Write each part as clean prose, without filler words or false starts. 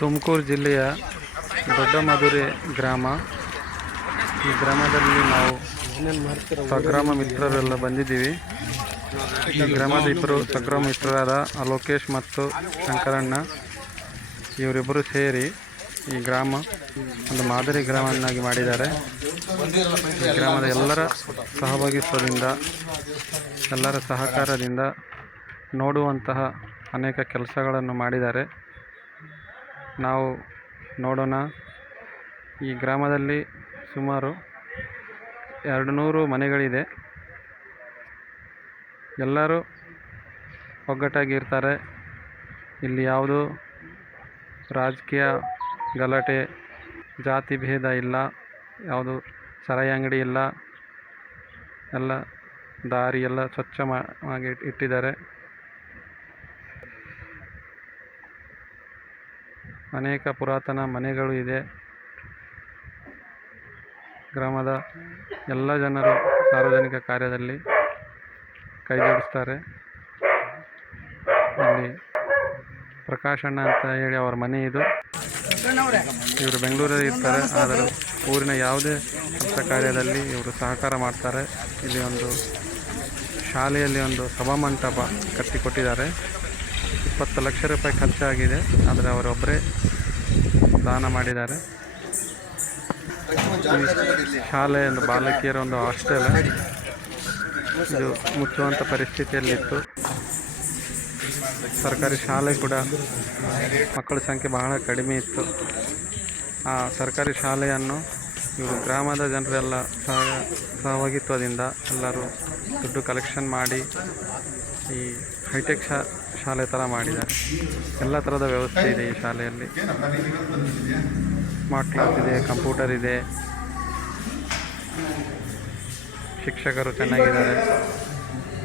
ತುಮಕೂರು ಜಿಲ್ಲೆಯ ದೊಡ್ಡಮಧುರೆ ಗ್ರಾಮ. ಈ ಗ್ರಾಮದಲ್ಲಿ ನಾವು ಸ್ವಗ್ರಾಮ ಮಿತ್ರರೆಲ್ಲ ಬಂದಿದ್ದೀವಿ. ಈ ಗ್ರಾಮದ ಇಬ್ಬರು ಸ್ವಗ್ರಾಮ ಮಿತ್ರರಾದ ಲೋಕೇಶ್ ಮತ್ತು ಶಂಕರಣ್ಣ, ಇವರಿಬ್ಬರು ಸೇರಿ ಈ ಗ್ರಾಮ ಒಂದು ಮಾದರಿ ಗ್ರಾಮವನ್ನಾಗಿ ಮಾಡಿದ್ದಾರೆ. ಈ ಗ್ರಾಮದ ಎಲ್ಲರ ಸಹಭಾಗಿತ್ವದಿಂದ, ಎಲ್ಲರ ಸಹಕಾರದಿಂದ ನೋಡುವಂತಹ ಅನೇಕ ಕೆಲಸಗಳನ್ನು ಮಾಡಿದ್ದಾರೆ. ನಾವು ನೋಡೋಣ. ಈ ಗ್ರಾಮದಲ್ಲಿ ಸುಮಾರು 200 ಮನೆಗಳಿದೆ. ಎಲ್ಲರೂ ಒಗ್ಗಟ್ಟಾಗಿರ್ತಾರೆ. ಇಲ್ಲಿ ಯಾವುದು ರಾಜಕೀಯ ಗಲಾಟೆ, ಜಾತಿ ಭೇದ ಇಲ್ಲ, ಯಾವುದು ಸರಾಯಿ ಅಂಗಡಿ ಇಲ್ಲ. ಎಲ್ಲ ದಾರಿ ಎಲ್ಲ ಸ್ವಚ್ಛವಾಗಿ ಇಟ್ಟಿದ್ದಾರೆ. ಅನೇಕ ಪುರಾತನ ಮನೆಗಳು ಇದೆ. ಗ್ರಾಮದ ಎಲ್ಲ ಜನರು ಸಾರ್ವಜನಿಕ ಕಾರ್ಯದಲ್ಲಿ ಕೈ ಜೋಡಿಸ್ತಾರೆ. ಇಲ್ಲಿ ಪ್ರಕಾಶಣ್ಣ ಅಂತ ಹೇಳಿ ಅವರ ಮನೆ ಇದು. ಇವರು ಬೆಂಗಳೂರಲ್ಲಿ ಇರ್ತಾರೆ, ಆದರೆ ಊರಿನ ಯಾವುದೇ ಕೆಲಸ ಕಾರ್ಯದಲ್ಲಿ ಇವರು ಸಹಕಾರ ಮಾಡ್ತಾರೆ. ಇಲ್ಲಿ ಒಂದು ಶಾಲೆಯಲ್ಲಿ ಒಂದು ಸಭಾಮಂಟಪ ಕಟ್ಟಿಕೊಟ್ಟಿದ್ದಾರೆ. 20 ಲಕ್ಷ ರೂಪಾಯಿ ಖರ್ಚಾಗಿದೆ, ಆದರೆ ಅವರೊಬ್ಬರೇ ದಾನ ಮಾಡಿದ್ದಾರೆ. ಶಾಲೆ ಒಂದು ಬಾಲಕಿಯರ ಒಂದು ಹಾಸ್ಟೆಲ್, ಇದು ಮುಚ್ಚುವಂಥ ಪರಿಸ್ಥಿತಿಯಲ್ಲಿತ್ತು. ಸರ್ಕಾರಿ ಶಾಲೆ ಕೂಡ ಮಕ್ಕಳ ಸಂಖ್ಯೆ ಬಹಳ ಕಡಿಮೆ ಇತ್ತು. ಆ ಸರ್ಕಾರಿ ಶಾಲೆಯನ್ನು ಇವರು ಗ್ರಾಮದ ಜನರೆಲ್ಲ ಸಹಭಾಗಿತ್ವದಿಂದ ಎಲ್ಲರೂ ದುಡ್ಡು ಕಲೆಕ್ಷನ್ ಮಾಡಿ ಈ ಹೈಟೆಕ್ ಶಾಲೆ ಥರ ಮಾಡಿದ್ದಾರೆ. ಎಲ್ಲ ಥರದ ವ್ಯವಸ್ಥೆ ಇದೆ ಈ ಶಾಲೆಯಲ್ಲಿ. ಸ್ಮಾರ್ಟ್ ಕ್ಲಾಸ್ ಇದೆ, ಕಂಪ್ಯೂಟರ್ ಇದೆ, ಶಿಕ್ಷಕರು ಚೆನ್ನಾಗಿದ್ದಾರೆ.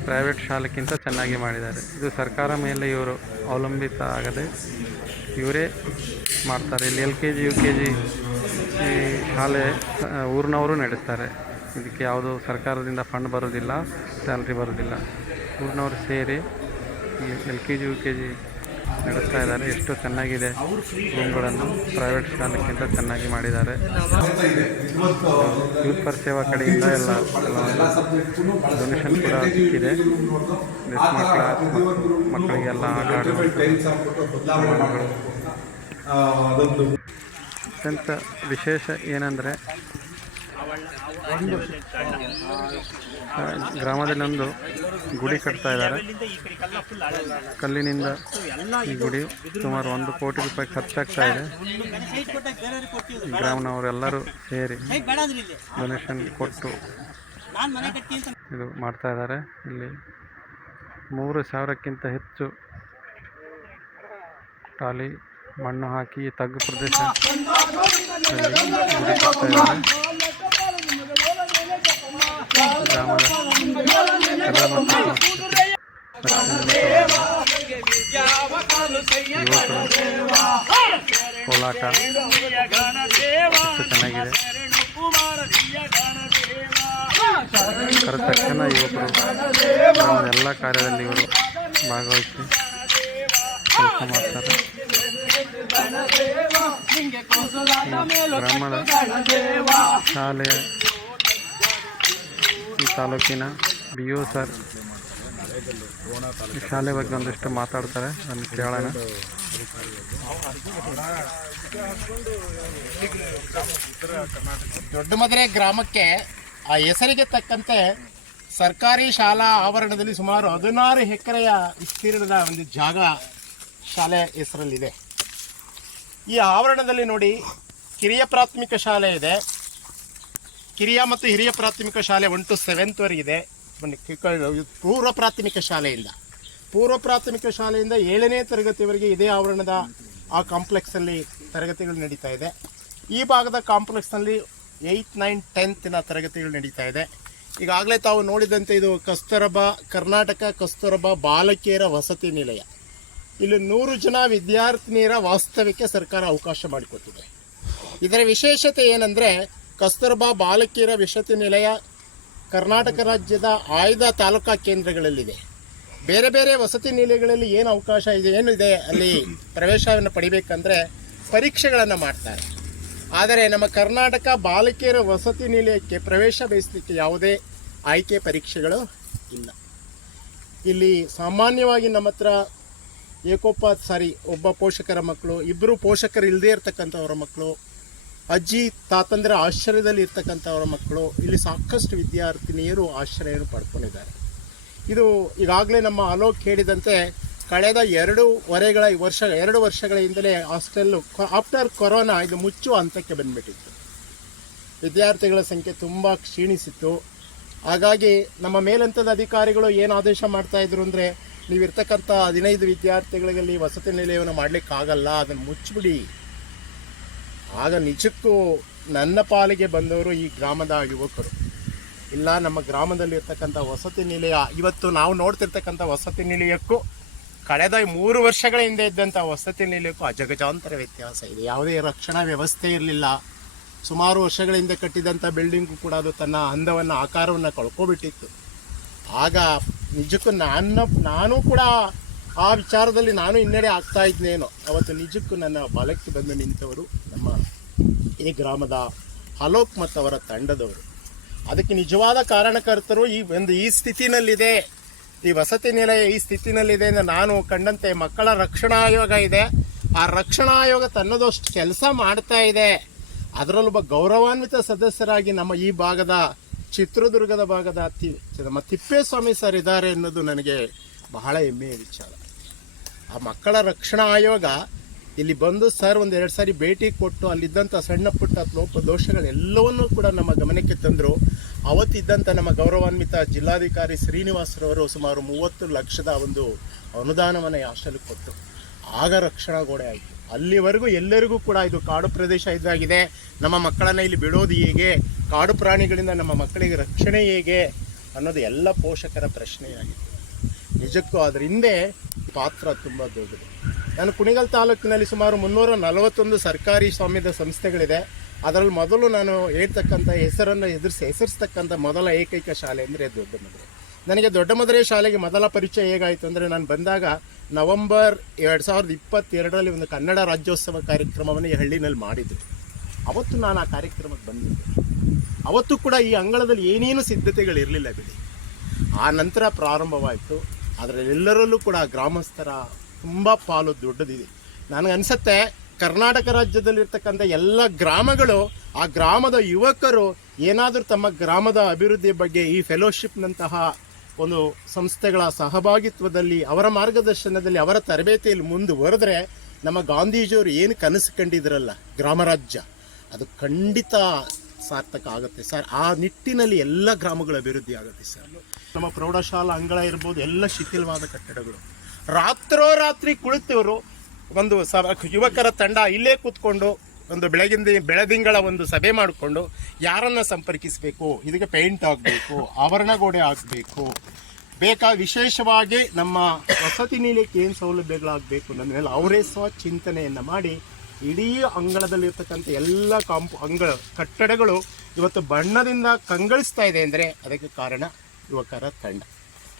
ಪ್ರೈವೇಟ್ ಶಾಲೆಗಿಂತ ಚೆನ್ನಾಗಿ ಮಾಡಿದ್ದಾರೆ. ಇದು ಸರ್ಕಾರ ಮೇಲೆ ಇವರು ಅವಲಂಬಿತ ಆಗದೆ ಇವರೇ ಮಾಡ್ತಾರೆ. ಇಲ್ಲಿ LKG UKG ಈ ಶಾಲೆ ಊರಿನವರು ನಡೆಸ್ತಾರೆ. ಇದಕ್ಕೆ ಯಾವುದು ಸರ್ಕಾರದಿಂದ ಫಂಡ್ ಬರೋದಿಲ್ಲ, ಸ್ಯಾಲ್ರಿ ಬರೋದಿಲ್ಲ. ಊರಿನವರು ಸೇರಿ ಈ LKG UKG ನಡೆಸ್ತಾ ಇದ್ದಾರೆ. ಎಷ್ಟು ಚೆನ್ನಾಗಿದೆ ರೂಮ್ಗಳನ್ನು, ಪ್ರೈವೇಟ್ ಶಾಲೆಗಿಂತ ಚೆನ್ನಾಗಿ ಮಾಡಿದ್ದಾರೆ. ಯೂತ್ ಫಾರ್ ಸೇವಾ ಕಡೆಯಿಂದ ಎಲ್ಲ ಡೊನೇಷನ್ ಕೂಡ ಸಿಕ್ಕಿದೆ. ಸ್ಮಾರ್ಟ್ ಕ್ಲಾಸ್ ಮಕ್ಕಳಿಗೆಲ್ಲ ಆಟ ಆಡುವ ಅತ್ಯಂತ ವಿಶೇಷ ಏನಂದರೆ ಗ್ರಾಮದಲ್ಲಿ ಒಂದು ಗುಡಿ ಕಟ್ತಾ ಇದ್ದಾರೆ. ಕಲ್ಲಿನಿಂದ ಈ ಗುಡಿ ಸುಮಾರು 1 ಕೋಟಿ ರೂಪಾಯಿ ಖರ್ಚಾಗ್ತಾ ಇದೆ. ಗ್ರಾಮನವರೆಲ್ಲರೂ ಸೇರಿ ಡೊನೇಷನ್ ಕೊಟ್ಟು ಇದು ಮಾಡ್ತಾ ಇದ್ದಾರೆ. ಇಲ್ಲಿ 3,000ಕ್ಕಿಂತ ಹೆಚ್ಚು ಟಾಲಿ ಮಣ್ಣು ಹಾಕಿ ತಗ್ಗು ಪ್ರದೇಶದಲ್ಲಿ ಗುಡಿ ಕಟ್ತಾ ಇದ್ದಾರೆ. ಗ್ರಾಮದ ಕೋಲಾಟ ಚೆನ್ನಾಗಿದೆ. ಕರೆದ ತಕ್ಷಣ ಯುವಕರು ಗ್ರಾಮದ ಎಲ್ಲ ಕಾರ್ಯದಲ್ಲಿ ಇವರು ಭಾಗವಹಿಸಿ ಕೆಲಸ ಮಾಡ್ತಾರೆ. ಗ್ರಾಮದ ಶಾಲೆಯ ಈ ತಾಲೂಕಿನ BO ಸರ್ ಈ ಶಾಲೆ ಬಗ್ಗೆ ಒಂದಿಷ್ಟು ಮಾತಾಡ್ತಾರೆ, ಅದನ್ನು ಕೇಳೋಣ. ದೊಡ್ಡಮಧುರೆ ಗ್ರಾಮಕ್ಕೆ ಆ ಹೆಸರಿಗೆ ತಕ್ಕಂತೆ ಸರ್ಕಾರಿ ಶಾಲಾ ಆವರಣದಲ್ಲಿ ಸುಮಾರು 16 ಎಕರೆಯ ವಿಸ್ತೀರ್ಣದ ಒಂದು ಜಾಗ ಶಾಲೆ ಹೆಸರಲ್ಲಿದೆ. ಈ ಆವರಣದಲ್ಲಿ ನೋಡಿ, ಕಿರಿಯ ಪ್ರಾಥಮಿಕ ಶಾಲೆ ಇದೆ. ಕಿರಿಯ ಮತ್ತು ಹಿರಿಯ ಪ್ರಾಥಮಿಕ ಶಾಲೆ 1 to 7th ವರೆಗಿದೆ. ಪೂರ್ವ ಪ್ರಾಥಮಿಕ ಶಾಲೆಯಿಂದ 7ನೇ ತರಗತಿವರೆಗೆ ಇದೇ ಆವರಣದ ಆ ಕಾಂಪ್ಲೆಕ್ಸಲ್ಲಿ ತರಗತಿಗಳು ನಡೀತಾ ಇದೆ. ಈ ಭಾಗದ ಕಾಂಪ್ಲೆಕ್ಸ್ನಲ್ಲಿ 8th 9th 10th ತರಗತಿಗಳು ನಡೀತಾ ಇದೆ. ಈಗಾಗಲೇ ತಾವು ನೋಡಿದಂತೆ ಇದು ಕರ್ನಾಟಕ ಕಸ್ತೂರಬಾ ಬಾಲಕಿಯರ ವಸತಿ ನಿಲಯ. ಇಲ್ಲಿ 100 ಜನ ವಿದ್ಯಾರ್ಥಿನಿಯರ ವಾಸ್ತವ್ಯಕ್ಕೆ ಸರ್ಕಾರ ಅವಕಾಶ ಮಾಡಿಕೊಟ್ಟಿದೆ. ಇದರ ವಿಶೇಷತೆ ಏನಂದರೆ, ಕಸ್ತೂರಬಾ ಬಾಲಕಿಯರ ವಸತಿ ನಿಲಯ ಕರ್ನಾಟಕ ರಾಜ್ಯದ ಆಯ್ದ ತಾಲೂಕಾ ಕೇಂದ್ರಗಳಲ್ಲಿದೆ. ಬೇರೆ ಬೇರೆ ವಸತಿ ನಿಲಯಗಳಲ್ಲಿ ಏನು ಅವಕಾಶ ಇದೆ, ಏನಿದೆ ಅಲ್ಲಿ ಪ್ರವೇಶವನ್ನು ಪಡಿಬೇಕಂದ್ರೆ ಪರೀಕ್ಷೆಗಳನ್ನು ಮಾಡ್ತಾರೆ. ಆದರೆ ನಮ್ಮ ಕರ್ನಾಟಕ ಬಾಲಕಿಯರ ವಸತಿ ನಿಲಯಕ್ಕೆ ಪ್ರವೇಶ ಬಯಸಲಿಕ್ಕೆ ಯಾವುದೇ ಆಯ್ಕೆ ಪರೀಕ್ಷೆಗಳು ಇಲ್ಲ. ಇಲ್ಲಿ ಸಾಮಾನ್ಯವಾಗಿ ನಮ್ಮ ಹತ್ರ ಒಬ್ಬ ಪೋಷಕರ ಮಕ್ಕಳು, ಇಬ್ಬರು ಪೋಷಕರು ಇಲ್ಲದೇ ಇರ್ತಕ್ಕಂಥವ್ರ ಮಕ್ಕಳು, ಅಜ್ಜಿ ತಾತಂದಿರ ಆಶ್ರಯದಲ್ಲಿ ಇರ್ತಕ್ಕಂಥವ್ರ ಮಕ್ಕಳು, ಇಲ್ಲಿ ಸಾಕಷ್ಟು ವಿದ್ಯಾರ್ಥಿನಿಯರು ಆಶ್ರಯವನ್ನು ಪಡ್ಕೊಂಡಿದ್ದಾರೆ. ಇದು ಈಗಾಗಲೇ ನಮ್ಮ ಅಲೋಕ್ ಹೇಳಿದಂತೆ ಕಳೆದ 2 ವರ್ಷಗಳ ಹಿಂದಲೇ ಹಾಸ್ಟೆಲ್ಲು ಆಫ್ಟರ್ ಕೊರೋನಾ ಇದು ಮುಚ್ಚುವ ಹಂತಕ್ಕೆ ಬಂದುಬಿಟ್ಟಿತ್ತು. ವಿದ್ಯಾರ್ಥಿಗಳ ಸಂಖ್ಯೆ ತುಂಬ ಕ್ಷೀಣಿಸಿತ್ತು. ಹಾಗಾಗಿ ನಮ್ಮ ಮೇಲಂತದ ಅಧಿಕಾರಿಗಳು ಏನು ಆದೇಶ ಮಾಡ್ತಾಯಿದ್ರು ಅಂದರೆ, ನೀವಿರ್ತಕ್ಕಂಥ 15 ವಿದ್ಯಾರ್ಥಿಗಳಲ್ಲಿ ವಸತಿ ನಿಲಯವನ್ನು ಮಾಡಲಿಕ್ಕಾಗಲ್ಲ, ಅದನ್ನು ಮುಚ್ಚಿಬಿಡಿ. ಆಗ ನಿಜಕ್ಕೂ ನನ್ನ ಪಾಲಿಗೆ ಬಂದವರು ಈ ಗ್ರಾಮದ ಯುವಕರು. ಇಲ್ಲ, ನಮ್ಮ ಗ್ರಾಮದಲ್ಲಿ ಇರ್ತಕ್ಕಂಥ ವಸತಿ ನಿಲಯ, ಇವತ್ತು ನಾವು ನೋಡ್ತಿರ್ತಕ್ಕಂಥ ವಸತಿ ನಿಲಯಕ್ಕೂ ಕಳೆದ 3 ವರ್ಷಗಳ ಹಿಂದೆ ಇದ್ದಂಥ ವಸತಿ ನಿಲಯಕ್ಕೂ ಅಜಗಜಾಂತರ ವ್ಯತ್ಯಾಸ ಇದೆ. ಯಾವುದೇ ರಕ್ಷಣಾ ವ್ಯವಸ್ಥೆ ಇರಲಿಲ್ಲ. ಸುಮಾರು ವರ್ಷಗಳ ಹಿಂದೆ ಕಟ್ಟಿದಂಥ ಬಿಲ್ಡಿಂಗು ಕೂಡ ಅದು ತನ್ನ ಅಂದವನ್ನು ಆಕಾರವನ್ನು ಕಳ್ಕೊಬಿಟ್ಟಿತ್ತು. ಆಗ ನಿಜಕ್ಕೂ ನಾನು ಕೂಡ ಆ ವಿಚಾರದಲ್ಲಿ ನಾನು ಹಿನ್ನಡೆ ಆಗ್ತಾ ಇದ್ನೇನೋ. ಅವತ್ತು ನಿಜಕ್ಕೂ ನನ್ನ ಬಲಕ್ಕೆ ಬಂದು ನಿಂತವರು ನಮ್ಮ ಈ ಗ್ರಾಮದ ಅಲೋಕ್ ಮತ್ತು ಅವರ ತಂಡದವರು. ಅದಕ್ಕೆ ನಿಜವಾದ ಕಾರಣಕರ್ತರು ಈ ಸ್ಥಿತಿನಲ್ಲಿದೆ, ಈ ವಸತಿ ನಿಲಯ ಈ ಸ್ಥಿತಿನಲ್ಲಿದೆ ಅಂದರೆ ನಾನು ಕಂಡಂತೆ ಮಕ್ಕಳ ರಕ್ಷಣಾ ಆಯೋಗ ಇದೆ. ಆ ರಕ್ಷಣಾ ಆಯೋಗ ತನ್ನದಷ್ಟು ಕೆಲಸ ಮಾಡ್ತಾ ಇದೆ. ಅದರಲ್ಲೊಬ್ಬ ಗೌರವಾನ್ವಿತ ಸದಸ್ಯರಾಗಿ ನಮ್ಮ ಈ ಭಾಗದ ಚಿತ್ರದುರ್ಗದ ಭಾಗದ ನಮ್ಮ ತಿಪ್ಪೇಸ್ವಾಮಿ ಸರ್ ಇದ್ದಾರೆ ಅನ್ನೋದು ನನಗೆ ಬಹಳ ಹೆಮ್ಮೆಯ ವಿಚಾರ. ಆ ಮಕ್ಕಳ ರಕ್ಷಣಾ ಆಯೋಗ ಇಲ್ಲಿ ಬಂದು ಸರ್ 1-2 ಸಾರಿ ಭೇಟಿ ಕೊಟ್ಟು ಅಲ್ಲಿದ್ದಂಥ ಸಣ್ಣ ಪುಟ್ಟ ಲೋಪದೋಷಗಳೆಲ್ಲವನ್ನೂ ಕೂಡ ನಮ್ಮ ಗಮನಕ್ಕೆ ತಂದರು. ಅವತ್ತಿದ್ದಂಥ ನಮ್ಮ ಗೌರವಾನ್ವಿತ ಜಿಲ್ಲಾಧಿಕಾರಿ ಶ್ರೀನಿವಾಸರವರು ಸುಮಾರು 30 ಲಕ್ಷದ ಒಂದು ಅನುದಾನವನ್ನು ಹಾಸ್ಟೆಲ್ಗೆ ಕೊಟ್ಟು ಆಗ ರಕ್ಷಣಾ ಗೋಡೆ ಆಯಿತು. ಅಲ್ಲಿವರೆಗೂ ಎಲ್ಲರಿಗೂ ಕೂಡ ಇದು ಕಾಡು ಪ್ರದೇಶ ಇದಾಗಿದೆ, ನಮ್ಮ ಮಕ್ಕಳನ್ನು ಇಲ್ಲಿ ಬಿಡೋದು ಹೇಗೆ, ಕಾಡು ಪ್ರಾಣಿಗಳಿಂದ ನಮ್ಮ ಮಕ್ಕಳಿಗೆ ರಕ್ಷಣೆ ಹೇಗೆ ಅನ್ನೋದು ಎಲ್ಲ ಪೋಷಕರ ಪ್ರಶ್ನೆಯಾಗಿತ್ತು. ನಿಜಕ್ಕೂ ಅದರ ಹಿಂದೆ ಪಾತ್ರ ತುಂಬ ದೊಡ್ಡದು. ನಾನು ಕುಣಿಗಲ್ ತಾಲೂಕಿನಲ್ಲಿ ಸುಮಾರು 341 ಸರ್ಕಾರಿ ಸ್ವಾಮ್ಯದ ಸಂಸ್ಥೆಗಳಿದೆ. ಅದರಲ್ಲಿ ಮೊದಲು ನಾನು ಹೇಳ್ತಕ್ಕಂಥ ಹೆಸರನ್ನು ಹೆಸರಿಸ್ತಕ್ಕಂಥ ಮೊದಲ ಏಕೈಕ ಶಾಲೆ ಅಂದರೆ ದೊಡ್ಡಮದುರೆ. ನನಗೆ ದೊಡ್ಡಮದುರೆ ಶಾಲೆಗೆ ಮೊದಲ ಪರಿಚಯ ಹೇಗಾಯಿತು ಅಂದರೆ, ನಾನು ಬಂದಾಗ ನವೆಂಬರ್ 2022ರಲ್ಲಿ ಒಂದು ಕನ್ನಡ ರಾಜ್ಯೋತ್ಸವ ಕಾರ್ಯಕ್ರಮವನ್ನು ಈ ಹಳ್ಳಿನಲ್ಲಿ ಮಾಡಿದ್ರು. ಅವತ್ತು ನಾನು ಆ ಕಾರ್ಯಕ್ರಮಕ್ಕೆ ಬಂದಿದ್ದೆ. ಅವತ್ತು ಕೂಡ ಈ ಅಂಗಳದಲ್ಲಿ ಏನೇನು ಸಿದ್ಧತೆಗಳಿರಲಿಲ್ಲ ಬಿಡಿ. ಆ ನಂತರ ಪ್ರಾರಂಭವಾಯಿತು. ಅದರಲ್ಲೆಲ್ಲರಲ್ಲೂ ಕೂಡ ಗ್ರಾಮಸ್ಥರ ತುಂಬ ಪಾಲು ದೊಡ್ಡದಿದೆ. ನನಗನ್ಸುತ್ತೆ ಕರ್ನಾಟಕ ರಾಜ್ಯದಲ್ಲಿರ್ತಕ್ಕಂಥ ಎಲ್ಲ ಗ್ರಾಮಗಳು, ಆ ಗ್ರಾಮದ ಯುವಕರು ಏನಾದರೂ ತಮ್ಮ ಗ್ರಾಮದ ಅಭಿವೃದ್ಧಿ ಬಗ್ಗೆ ಈ ಫೆಲೋಶಿಪ್ನಂತಹ ಒಂದು ಸಂಸ್ಥೆಗಳ ಸಹಭಾಗಿತ್ವದಲ್ಲಿ, ಅವರ ಮಾರ್ಗದರ್ಶನದಲ್ಲಿ, ಅವರ ತರಬೇತಿಯಲ್ಲಿ ಮುಂದುವರೆದ್ರೆ ನಮ್ಮ ಗಾಂಧೀಜಿಯವರು ಏನು ಕನಸು ಕಂಡಿದ್ರಲ್ಲ ಗ್ರಾಮ ರಾಜ್ಯ, ಅದು ಖಂಡಿತ ಸಾರ್ಥಕ ಆಗುತ್ತೆ ಸರ್. ಆ ನಿಟ್ಟಿನಲ್ಲಿ ಎಲ್ಲ ಗ್ರಾಮಗಳ ಅಭಿವೃದ್ಧಿ ಆಗುತ್ತೆ ಸರ್. ನಮ್ಮ ಪ್ರೌಢಶಾಲಾ ಅಂಗಳ ಇರ್ಬೋದು, ಎಲ್ಲ ಶಿಥಿಲವಾದ ಕಟ್ಟಡಗಳು. ರಾತ್ರೋರಾತ್ರಿ ಕುಳಿತವರು ಒಂದು ಯುವಕರ ತಂಡ ಇಲ್ಲೇ ಕೂತ್ಕೊಂಡು ಒಂದು ಬೆಳದಿಂಗಳ ಒಂದು ಸಭೆ ಮಾಡಿಕೊಂಡು ಯಾರನ್ನು ಸಂಪರ್ಕಿಸಬೇಕು, ಇದಕ್ಕೆ ಪೇಂಟ್ ಆಗಬೇಕು, ಆವರಣ ಗೋಡೆ ಆಗಬೇಕು, ವಿಶೇಷವಾಗಿ ನಮ್ಮ ವಸತಿ ನಿಲಯಕ್ಕೆ ಏನು ಸೌಲಭ್ಯಗಳಾಗಬೇಕು ನನ್ನ ಮೇಲೆ ಅವರೇ ಚಿಂತನೆಯನ್ನು ಮಾಡಿ ಇಡೀ ಅಂಗಳದಲ್ಲಿರ್ತಕ್ಕಂಥ ಎಲ್ಲ ಕಟ್ಟಡಗಳು ಇವತ್ತು ಬಣ್ಣದಿಂದ ಕಂಗೊಳಿಸ್ತಾ ಇದೆ ಅಂದರೆ ಅದಕ್ಕೆ ಕಾರಣ ಯುವಕರ ತಂಡ.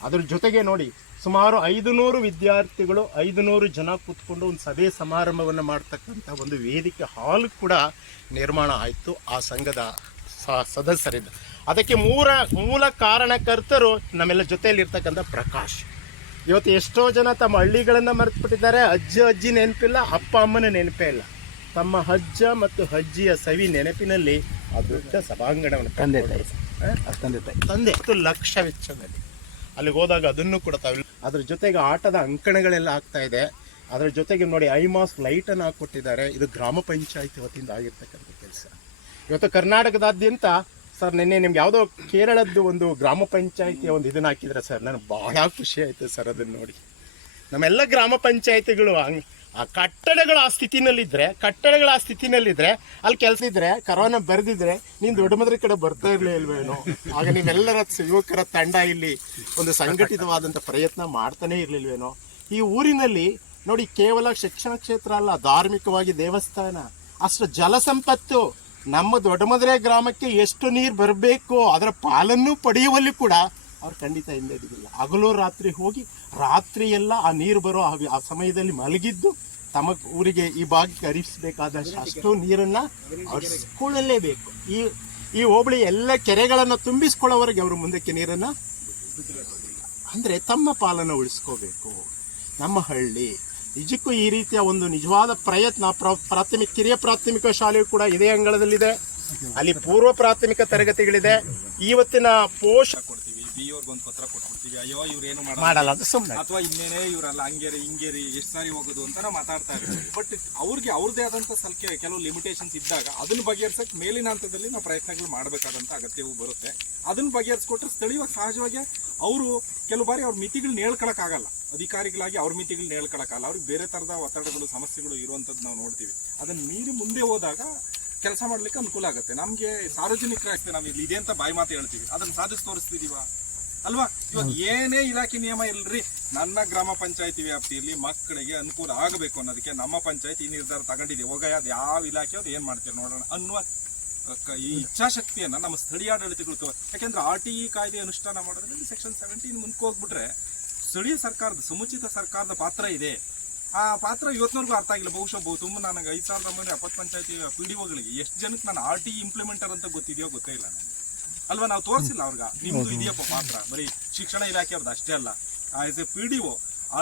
ಅದ್ರ ಜೊತೆಗೆ ನೋಡಿ, ಸುಮಾರು 500 ವಿದ್ಯಾರ್ಥಿಗಳು 500 ಜನ ಕೂತ್ಕೊಂಡು ಒಂದು ಸಭೆ ಸಮಾರಂಭವನ್ನು ಮಾಡ್ತಕ್ಕಂಥ ಒಂದು ವೇದಿಕೆ ಹಾಲ್ ಕೂಡ ನಿರ್ಮಾಣ ಆಯಿತು ಆ ಸಂಘದ ಸದಸ್ಯರಿಂದ. ಅದಕ್ಕೆ ಮೂಲ ಕಾರಣಕರ್ತರು ನಮ್ಮೆಲ್ಲ ಜೊತೆಯಲ್ಲಿರ್ತಕ್ಕಂಥ ಪ್ರಕಾಶ್. ಇವತ್ತು ಎಷ್ಟೋ ಜನ ತಮ್ಮ ಹಳ್ಳಿಗಳನ್ನು ಮರೆತುಬಿಟ್ಟಿದ್ದಾರೆ. ಅಜ್ಜಿ ನೆನಪಿಲ್ಲ, ಅಪ್ಪ ಅಮ್ಮನ ನೆನಪೇ ಇಲ್ಲ. ತಮ್ಮ ಅಜ್ಜ ಮತ್ತು ಅಜ್ಜಿಯ ಸವಿ ನೆನಪಿನಲ್ಲಿ ಆ ದೊಡ್ಡ ಸಭಾಂಗಣವನ್ನು ತಂದೆ 10 ಲಕ್ಷ ವೆಚ್ಚದಲ್ಲಿ ಅಲ್ಲಿಗೆ ಹೋದಾಗ ಅದನ್ನು ಕೂಡ ಅದ್ರ ಜೊತೆಗೆ ಆಟದ ಅಂಕಣಗಳೆಲ್ಲ ಆಗ್ತಾ ಇದೆ. ಅದರ ಜೊತೆಗೆ ನೋಡಿ ಐಮಾಸ್ ಲೈಟನ್ನು ಹಾಕಿಕೊಟ್ಟಿದ್ದಾರೆ. ಇದು ಗ್ರಾಮ ಪಂಚಾಯತ್ ವತಿಯಿಂದ ಆಗಿರ್ತಕ್ಕಂಥ ಕೆಲಸ. ಇವತ್ತು ಕರ್ನಾಟಕದಾದ್ಯಂತ ಸರ್ ನಿನ್ನೆ ನಿಮ್ಗೆ ಯಾವುದೋ ಕೇರಳದ್ದು ಒಂದು ಗ್ರಾಮ ಪಂಚಾಯತಿಯ ಒಂದು ಇದನ್ನು ಹಾಕಿದ್ರೆ ಸರ್, ನನಗೆ ಭಾಳ ಖುಷಿ ಆಯಿತು ಸರ್ ಅದನ್ನು ನೋಡಿ. ನಮ್ಮೆಲ್ಲ ಗ್ರಾಮ ಪಂಚಾಯತಿಗಳು ಆ ಕಟ್ಟಡಗಳ ಆ ಸ್ಥಿತಿನಲ್ಲಿದ್ದರೆ ಅಲ್ಲಿ ಕೆಲಸ ಇದ್ದರೆ ಕರೋನಾ ಬರೆದಿದ್ರೆ ನೀನು ದೊಡ್ಡಮದುರೆ ಕಡೆ ಬರ್ತಾ ಇರಲಿಲ್ವೇನೋ. ಆಗ ನೀವೆಲ್ಲರ ಯುವಕರ ತಂಡ ಇಲ್ಲಿ ಒಂದು ಸಂಘಟಿತವಾದಂಥ ಪ್ರಯತ್ನ ಮಾಡ್ತಾನೆ ಇರಲಿಲ್ವೇನೋ. ಈ ಊರಿನಲ್ಲಿ ನೋಡಿ, ಕೇವಲ ಶಿಕ್ಷಣ ಕ್ಷೇತ್ರ ಅಲ್ಲ, ಧಾರ್ಮಿಕವಾಗಿ ದೇವಸ್ಥಾನ, ಅಷ್ಟು ಜಲ ಸಂಪತ್ತು. ನಮ್ಮ ದೊಡ್ಡಮದುರೆ ಗ್ರಾಮಕ್ಕೆ ಎಷ್ಟು ನೀರು ಬರಬೇಕು ಅದರ ಪಾಲನ್ನು ಪಡೆಯುವಲ್ಲಿ ಕೂಡ ಅವ್ರು ಖಂಡಿತ ಹಿಂದೆ ಹಿಡಿದಿಲ್ಲ. ಹಗಲು ರಾತ್ರಿ ಹೋಗಿ ರಾತ್ರಿ ಎಲ್ಲ ಆ ನೀರು ಬರೋ ಆ ಸಮಯದಲ್ಲಿ ಮಲಗಿದ್ದು ತಮ್ಮ ಊರಿಗೆ ಈ ಭಾಗಕ್ಕೆ ಹರಿಸಬೇಕಾದಷ್ಟು ಅಷ್ಟು ನೀರನ್ನು ಹರಿಸ್ಕೊಳ್ಳಲೇಬೇಕು. ಈ ಹೋಬಳಿ ಎಲ್ಲ ಕೆರೆಗಳನ್ನು ತುಂಬಿಸ್ಕೊಳ್ಳೋವರೆಗೆ ಅವರು ಮುಂದಕ್ಕೆ ನೀರನ್ನು ಅಂದರೆ ತಮ್ಮ ಪಾಲನ್ನು ಉಳಿಸ್ಕೋಬೇಕು. ನಮ್ಮ ಹಳ್ಳಿ ನಿಜಕ್ಕೂ ಈ ರೀತಿಯ ಒಂದು ನಿಜವಾದ ಪ್ರಯತ್ನ ಕಿರಿಯ ಪ್ರಾಥಮಿಕ ಶಾಲೆಯು ಕೂಡ ಇದೇ ಅಂಗಳದಲ್ಲಿದೆ. ಅಲ್ಲಿ ಪೂರ್ವ ಪ್ರಾಥಮಿಕ ತರಗತಿಗಳಿದೆ. ಇವತ್ತಿನ ಒಂದು ಪತ್ರ ಕೊಟ್ಬಿಡ್ತೀವಿ, ಅಯ್ಯೋ ಇವ್ರೇನು ಮಾಡಲ್ಲ ಅದು ಸುಮ್ಮನೆ, ಅಥವಾ ಇನ್ನೇನೇ ಇವರಲ್ಲ ಹಂಗೇರಿ ಹಿಂಗೇರಿ ಎಷ್ಟು ಸಾರಿ ಹೋಗೋದು ಅಂತ ನಾವು ಮಾತಾಡ್ತಾ ಇರ್ತೀವಿ. ಬಟ್ ಅವ್ರಿಗೆ ಅವ್ರದೇ ಆದಂತ ಕೆಲವು ಲಿಮಿಟೇಷನ್ಸ್ ಇದ್ದಾಗ ಅದನ್ನ ಬಗೆಹರಿಸಕ್ಕೆ ಮೇಲಿನ ಹಂತದಲ್ಲಿ ನಾವು ಪ್ರಯತ್ನಗಳು ಮಾಡಬೇಕಾದಂತ ಅಗತ್ಯವೂ ಬರುತ್ತೆ. ಅದನ್ನ ಬಗೆಹರಿಸ್ಕೊಟ್ರೆ ಸ್ಥಳೀಯವಾಗಿ ಸಹಜವಾಗಿ ಅವರು ಕೆಲವು ಬಾರಿ ಅವ್ರ ಮಿತಿಗಳನ್ನ ಹೇಳ್ಕೊಳಕ್ಕಾಗಲ್ಲ, ಅಧಿಕಾರಿಗಳಾಗಿ ಅವ್ರ ಮಿತಿಗಳನ್ನ ಹೇಳ್ಕೊಳಕ್ಕಾಗಲ್ಲ. ಅವ್ರಿಗೆ ಬೇರೆ ತರದ ಒತ್ತಡಗಳು ಸಮಸ್ಯೆಗಳು ಇರುವಂತದ್ದು ನಾವು ನೋಡ್ತೀವಿ. ಅದನ್ನ ಮೀರಿ ಮುಂದೆ ಹೋದಾಗ ಕೆಲಸ ಮಾಡ್ಲಿಕ್ಕೆ ಅನುಕೂಲ ಆಗುತ್ತೆ. ನಮ್ಗೆ ಸಾರ್ವಜನಿಕರಾಗ್ತದೆ, ನಾವು ಇಲ್ಲಿ ಇದೆ ಅಂತ ಬಾಯಿ ಮಾತು ಹೇಳ್ತೀವಿ, ಅದನ್ನ ಸಾಧಿಸಿ ತೋರಿಸ್ತಿದೀವ ಅಲ್ವಾ? ಇವಾಗ ಏನೇ ಇಲಾಖೆ ನಿಯಮ ಇಲ್ರಿ, ನನ್ನ ಗ್ರಾಮ ಪಂಚಾಯತಿ ವ್ಯಾಪ್ತಿಯಲ್ಲಿ ಮಕ್ಕಳಿಗೆ ಅನುಕೂಲ ಆಗಬೇಕು ಅನ್ನೋದಕ್ಕೆ ನಮ್ಮ ಪಂಚಾಯತ್ ಈ ನಿರ್ಧಾರ ತಗೊಂಡಿದೆ. ಹೋಗ ಅದು ಯಾವ ಇಲಾಖೆ ಅದು ಏನ್ ಮಾಡ್ತೀವಿ ನೋಡೋಣ ಅನ್ನುವ ಈ ಇಚ್ಛಾಶಕ್ತಿಯನ್ನ ನಮ್ಮ ಸ್ಥಳೀಯಾಡಳಿತಗಳು ಯಾಕೆಂದ್ರೆ RTE ಕಾಯ್ದೆ ಅನುಷ್ಠಾನ ಮಾಡೋದ್ರಲ್ಲಿ ಸೆಕ್ಷನ್ 17 ಮುಂದಕ್ಕೆ ಹೋಗ್ಬಿಟ್ರೆ ಸ್ಥಳೀಯ ಸರ್ಕಾರದ ಸಮುಚಿತ ಸರ್ಕಾರದ ಪಾತ್ರ ಇದೆ. ಆ ಪಾತ್ರ ಇವತ್ತಿನವರೆಗೂ ಅರ್ಥ ಆಗಿಲ್ಲ. ಬಹುಶಃ ತುಂಬ ನನಗೆ 5970 ಪಂಚಾಯತಿ PDOಗಳಿಗೆ ಎಷ್ಟು ಜನಕ್ಕೆ ನಾನು RTE ಇಂಪ್ಲಿಮೆಂಟರ್ ಅಂತ ಗೊತ್ತಿದೆಯೋ ಗೊತ್ತೇ ಇಲ್ಲ ಅಲ್ವಾ? ನಾವು ತೋರಿಸಿಲ್ಲ ಅವ್ರಿಗೆ ನಿಮ್ದು ಇದೆಯಪ್ಪ ಪಾತ್ರ. ಬರೀ ಶಿಕ್ಷಣ ಇಲಾಖೆ ಅವ್ರದ್ದು ಅಷ್ಟೇ ಅಲ್ಲ, ಆಸ್ ಎ PDO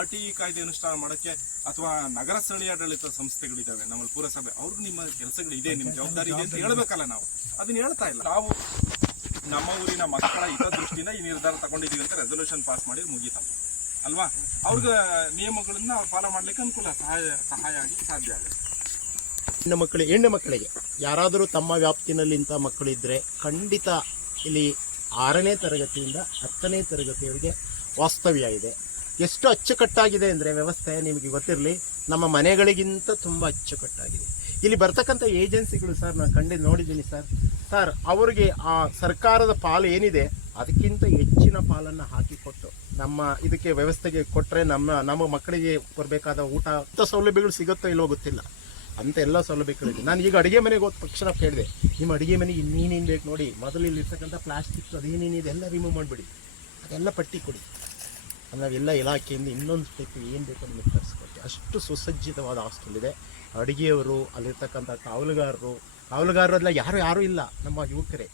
RTE ಕಾಯ್ದೆ ಅನುಷ್ಠಾನ ಮಾಡೋಕ್ಕೆ ಅಥವಾ ನಗರ ಸ್ಥಳೀಯಾಡಳಿತ ಸಂಸ್ಥೆಗಳಿದ್ದಾವೆ, ನಮ್ಮ ಪುರಸಭೆ, ಅವ್ರಿಗೆ ನಿಮ್ಮ ಕೆಲಸಗಳಿದೆ, ನಿಮ್ಮ ಜವಾಬ್ದಾರಿ ಇದೆ ಅಂತ ಹೇಳ್ಬೇಕಲ್ಲ. ನಾವು ಅದನ್ನ ಹೇಳ್ತಾ ಇಲ್ಲ. ನಾವು ನಮ್ಮ ಊರಿನ ಮಕ್ಕಳ ಹಿತದೃಷ್ಟಿಯಿಂದ ಈ ನಿರ್ಧಾರ ತಗೊಂಡಿದ್ದೀವಿ ಅಂತ ರೆಸಲ್ಯೂಷನ್ ಪಾಸ್ ಮಾಡಿ ಮುಗೀತಪ್ಪ ಅಲ್ವಾ? ಅವ್ರಿಗೆ ನಿಯಮಗಳನ್ನ ಫಾಲೋ ಮಾಡ್ಲಿಕ್ಕೆ ಅನುಕೂಲ ಸಹಾಯ ಆಗಿ ಸಾಧ್ಯ ಆಗುತ್ತೆ. ಹೆಣ್ಣು ಮಕ್ಕಳಿಗೆ ಯಾರಾದರೂ ತಮ್ಮ ವ್ಯಾಪ್ತಿನಲ್ಲಿ ಇಂಥ ಮಕ್ಕಳಿದ್ರೆ ಖಂಡಿತ ಇಲ್ಲಿ 6ನೇ ತರಗತಿಯಿಂದ 10ನೇ ತರಗತಿಯವರೆಗೆ ವಾಸ್ತವ್ಯ ಇದೆ. ಎಷ್ಟು ಅಚ್ಚುಕಟ್ಟಾಗಿದೆ ಅಂದರೆ ವ್ಯವಸ್ಥೆ ನಿಮಗೆ ಗೊತ್ತಿರಲಿ, ನಮ್ಮ ಮನೆಗಳಿಗಿಂತ ತುಂಬ ಅಚ್ಚುಕಟ್ಟಾಗಿದೆ. ಇಲ್ಲಿ ಬರ್ತಕ್ಕಂಥ ಏಜೆನ್ಸಿಗಳು ಸರ್, ನಾನು ನೋಡಿದ್ದೀನಿ ಸರ್ ಅವರಿಗೆ ಆ ಸರ್ಕಾರದ ಪಾಲು ಏನಿದೆ ಅದಕ್ಕಿಂತ ಹೆಚ್ಚಿನ ಪಾಲನ್ನು ಹಾಕಿಕೊಟ್ಟು ನಮ್ಮ ಇದಕ್ಕೆ ವ್ಯವಸ್ಥೆಗೆ ಕೊಟ್ಟರೆ ನಮ್ಮ ಮಕ್ಕಳಿಗೆ ಬರಬೇಕಾದ ಊಟ ಸೌಲಭ್ಯಗಳು ಸಿಗುತ್ತೋ ಇಲ್ಲೋ ಗೊತ್ತಿಲ್ಲ, ಅಂತ ಎಲ್ಲ ಸೌಲಭ್ಯಗಳಿದೆ. ನಾನು ಈಗ ಅಡುಗೆ ಮನೆಗೆ ಹೋದ ತಕ್ಷಣ ಕೇಳಿದೆ, ನಿಮ್ಮ ಅಡುಗೆ ಮನೆಗೆ ಇನ್ನೇನೇನು ಬೇಕು ನೋಡಿ, ಮೊದಲು ಇಲ್ಲಿರ್ತಕ್ಕಂಥ ಪ್ಲಾಸ್ಟಿಕ್ ಅದೇನೇನಿದೆ ಎಲ್ಲ ರಿಮೂವ್ ಮಾಡಿಬಿಡಿ, ಅದೆಲ್ಲ ಪಟ್ಟಿ ಕೊಡಿ, ನಾವೆಲ್ಲ ಇಲಾಖೆಯಿಂದ ಇನ್ನೊಂದು ಸ್ಟೆಪ್ ಏನು ಬೇಕು ನಿಮಗೆ ತರಿಸ್ಕೊಡ್ತೀವಿ. ಅಷ್ಟು ಸುಸಜ್ಜಿತವಾದ ಹಾಸ್ಟೆಲ್ ಇದೆ. ಅಡುಗೆಯವರು, ಅಲ್ಲಿರ್ತಕ್ಕಂಥ ಕಾವಲುಗಾರರೆಲ್ಲ ಯಾರೂ ಇಲ್ಲ, ನಮ್ಮ ಯುವಕರೇ,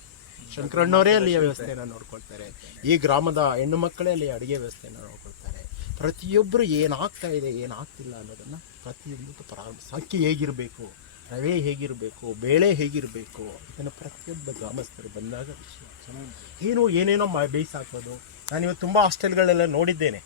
ಶಂಕರಣ್ಣವರೇ ಅಲ್ಲಿಯ ವ್ಯವಸ್ಥೆಯನ್ನು ನೋಡ್ಕೊಳ್ತಾರೆ. ಈ ಗ್ರಾಮದ ಹೆಣ್ಣು ಮಕ್ಕಳೇ ಅಲ್ಲಿ ಅಡುಗೆ ವ್ಯವಸ್ಥೆಯನ್ನು ನೋಡ್ಕೊಳ್ತಾರೆ. ಪ್ರತಿಯೊಬ್ಬರು ಏನಾಗ್ತಾ ಇದೆ ಏನಾಗ್ತಿಲ್ಲ ಅನ್ನೋದನ್ನು ಪ್ರತಿಯೊಂದು ಅಕ್ಕಿ ಹೇಗಿರಬೇಕು, ರವೆ ಹೇಗಿರಬೇಕು, ಬೇಳೆ ಹೇಗಿರಬೇಕು, ಇದನ್ನು ಪ್ರತಿಯೊಬ್ಬ ಗ್ರಾಮಸ್ಥರು ಬಂದಾಗ ಏನೇನೋ ಬೇಯಿಸಾಕೋದು. ನಾನಿವತ್ತು ತುಂಬ ಹಾಸ್ಟೆಲ್ಗಳೆಲ್ಲ ನೋಡಿದ್ದೇನೆ.